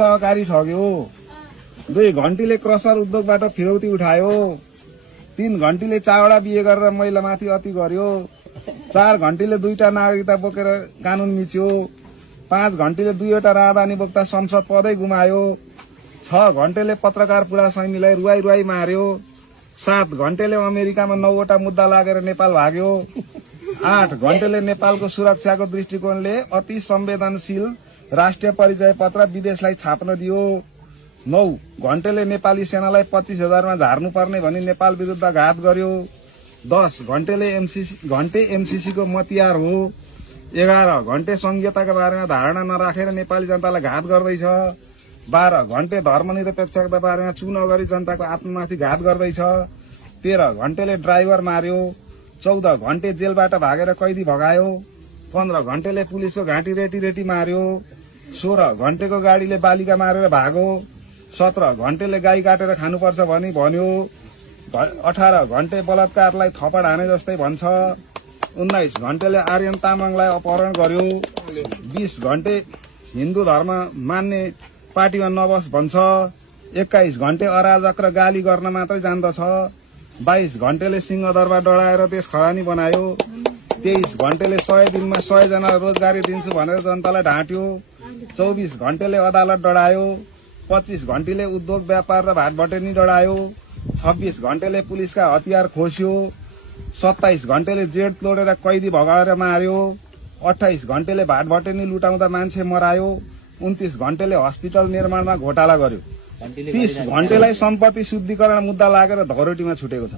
सहकारी ठग्यो। 2 घन्टीले क्रसर उद्योगबाट फिरौती उठायो। 3 घन्टीले चावडा बिहे गरेर महिलामाथि अति गर्यो। 4 घन्टीले 2टा नागरिकता बोकेर कानून मिच्यो। 5 घन्टीले 2वटा राजधानी बोक्दा संसद पदै गुमायो। 6 घन्टेले पत्रकार पुरा सैनीलाई रुवाई रुवाई मार्यो। 7 घन्टेले अमेरिकामा 9वटा मुद्दा लागेर नेपाल भाग्यो। 8 घन्टेले नेपालको सुरक्षाको दृष्टिकोणले अति संवेदनशील राष्ट्रिय परिचय पत्र विदेशलाई छाप्न दियो। 9 घन्टेले नेपाली सेनालाई 25,000 मा झार्नुपर्ने भनी नेपाल विरुद्ध घात गर्यो। 10 घन्टेले एमसीसी को मतियार हो। 11 घन्टे संघीयताका बारेमा धारणा नराखेर नेपाली जनतालाई घात गर्दैछ। 12 घन्टे धर्मनिरपेक्षता बारेमा चुनाव गरी जनताको आत्मामाथि घात गर्दैछ। 13 घन्टेले ड्राइभर मार्यो। 14 घन्टे जेलबाट भागेर कैदी भगायो। 15 घन्टेले पुलिसको घाँटी रेटी मार्यो। 16 घन्टेको गाडीले बालिका मारेर भागो। 17 घन्टेले गाई काटेर खानुपर्छ भनी भन्यो। 18 घन्टे बलात्कारलाई थप्पड हाने जस्तै भन्छ। 19 घन्टेले आर्यन तामाङलाई अपहरण गर्यो। 20 घन्टे हिन्दू धर्म मान्ने पार्टीमा नबस भन्छ। 21 घन्टे अराजक र गाली गर्न मात्रै जान्दछ। 22 घन्टेले सिंहदरबार डढाएर देश खरानी बनायो। 23 घन्टेले 100 दिनमा 100 जना रोजगारी दिन्छु भनेर जनतालाई ढाँट्यो। 24 घन्टेले अदालत डढायो। 25 घन्टेले उद्योग व्यापार र भाटभटेनी डढायो। 26 घन्टेले पुलिसका हतियार खोस्यो। 27 घन्टेले जेट तोडेर कैदी भगाएर मार्यो। 28 घन्टेले भाटभटेनी लुटाउँदा मान्छे मरायो। 29 घन्टेले हस्पिटल निर्माणमा घोटाला गर्यो। 30 घन्टेलाई सम्पत्ति शुद्धिकरण मुद्दा लागेर धरोटीमा छुटेको छ।